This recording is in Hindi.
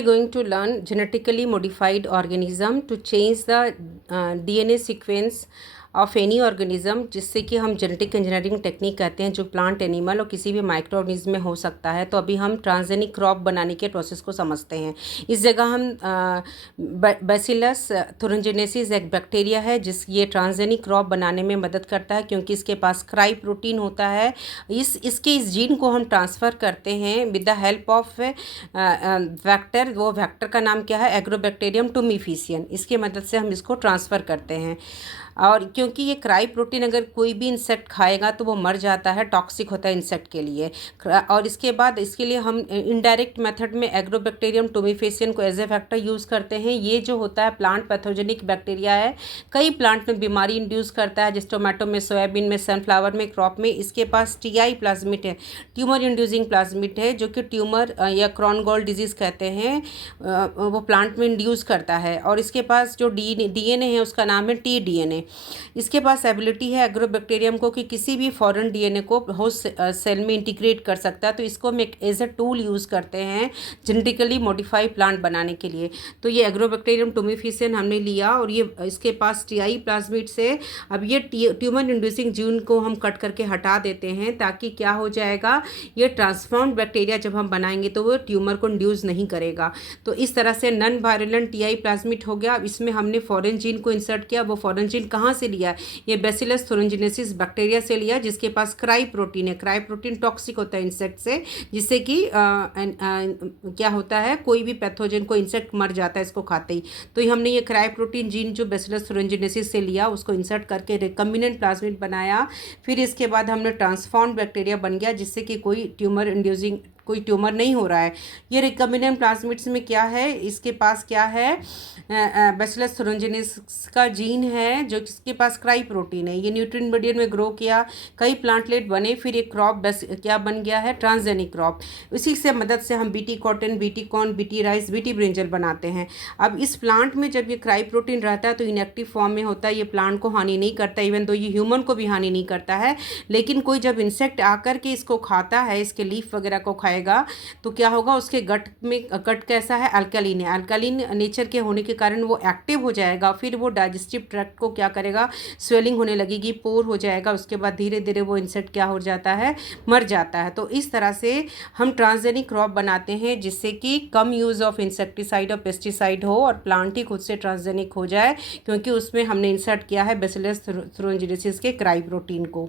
We're going to learn genetically modified organism to change the DNA sequence of any organism, जिससे कि हम जेनेटिक इंजीनियरिंग टेक्निक कहते हैं, जो प्लांट, एनिमल और किसी भी माइक्रो ऑर्गेनिज्म में हो सकता है। तो अभी हम ट्रांसजेनिक क्रॉप बनाने के प्रोसेस को समझते हैं। इस जगह हम बैसिलस थुरिंजिनेसिस एक बैक्टीरिया है ये ट्रांसजेनिक क्रॉप बनाने में मदद करता है, क्योंकि इसके पास क्राई प्रोटीन होता है। इसके इस जीन को हम ट्रांसफ़र करते हैं with the help of vector. वो वैक्टर का नाम क्या है? एग्रोबैक्टीरियम टुमिफिशियन। इसके मदद से हम इसको ट्रांसफ़र करते हैं। और क्योंकि ये क्राई प्रोटीन अगर कोई भी इंसेक्ट खाएगा तो वो मर जाता है, टॉक्सिक होता है इंसेक्ट के लिए। और इसके बाद इसके लिए हम इनडायरेक्ट मेथड में एग्रोबैक्टीरियम टुमिफिशियन को एज ए फैक्टर यूज़ करते हैं। ये जो होता है प्लांट पैथोजेनिक बैक्टीरिया है, कई प्लांट में बीमारी इंड्यूस करता है, जैसे टोमेटो में, सोयाबीन में, सनफ्लावर में, क्रॉप में। इसके पास टीआई प्लाज्मिड है, ट्यूमर इंड्यूसिंग प्लाज्मिड है, जो कि ट्यूमर या क्रॉनगॉल डिजीज़ कहते हैं, वो प्लांट में इंड्यूस करता है। और इसके पास जो डीएनए है उसका नाम है टीडीएनए। इसके पास एबिलिटी है एग्रोबैक्टीरियम को कि किसी भी फॉरेन डीएनए को होस्ट सेल में इंटीग्रेट कर सकता है। तो इसको हम एक एज अ टूल यूज़ करते हैं जेनेटिकली मॉडिफाइड प्लांट बनाने के लिए। तो ये एग्रोबैक्टीरियम टुमिफिशियन हमने लिया और ये इसके पास टीआई प्लाज्मिड से अब ये ट्यूमर इंड्यूसिंग जीन को हम कट करके हटा देते हैं, ताकि क्या हो जाएगा, ये ट्रांसफॉर्म्ड बैक्टीरिया जब हम बनाएंगे तो वो ट्यूमर को इंड्यूस नहीं करेगा। तो इस तरह से नॉन वायलेंट टीआई प्लाज्मिड हो गया। अब इसमें हमने फॉरेन जीन को इंसर्ट किया। वो फॉरेन जीन कहाँ से लिया? ये बैसिलस थुरिंजिनेसिस बैक्टीरिया से लिया, जिसके पास क्राई प्रोटीन है। क्राई प्रोटीन टॉक्सिक होता है इंसेक्ट से, जिससे कि क्या होता है, कोई भी पैथोजन को इंसेक्ट मर जाता है इसको खाते ही। तो हमने ये क्राई प्रोटीन जीन जो बैसिलस थुरिंजिनेसिस से लिया, उसको इंसर्ट करके रिकम्बिनेंट प्लाज्मिड बनाया। फिर इसके बाद हमने ट्रांसफॉर्म्ड बैक्टीरिया बन गया, जिससे कि कोई ट्यूमर नहीं हो रहा है। ये रिकम्बिनेंट प्लाज्मिड्स में क्या है, इसके पास क्या है, बैसिलस थुरिंजिनेसिस का जीन है, जो इसके पास क्राई प्रोटीन है। ये न्यूट्रिएंट मीडियम में ग्रो किया, कई प्लांटलेट बने, फिर एक क्रॉप क्या बन गया है, ट्रांसजेनिक क्रॉप। इसी से मदद से हम BT cotton, BT corn, BT rice, BT brinjal बनाते हैं। अब इस प्लांट में जब ये क्राई प्रोटीन रहता है तो इनएक्टिव फॉर्म में होता है, ये प्लांट को हानि नहीं करता, इवन तो ये ह्यूमन को भी हानि नहीं करता है। लेकिन कोई जब इंसेक्ट आकर के इसको खाता है, इसके लीफ वगैरह को खाएगा, तो क्या होगा, उसके गट कैसा है, अल्कलीन है। अल्कलीन नेचर के होने के कारण वो एक्टिव हो जाएगा। फिर वो डाइजेस्टिव ट्रैक्ट को क्या करेगा, स्वेलिंग होने लगेगी, पोर हो जाएगा। उसके बाद धीरे धीरे वो इंसेक्ट क्या हो जाता है, मर जाता है। तो इस तरह से हम ट्रांसजेनिक क्रॉप बनाते हैं, जिससे कि कम यूज़ ऑफ इंसेक्टिसाइड और पेस्टिसाइड हो और प्लांट ही खुद से ट्रांसजेनिक हो जाए, क्योंकि उसमें हमने इंसर्ट किया है बैसिलस थुरिंजिनेसिस के क्राई प्रोटीन को।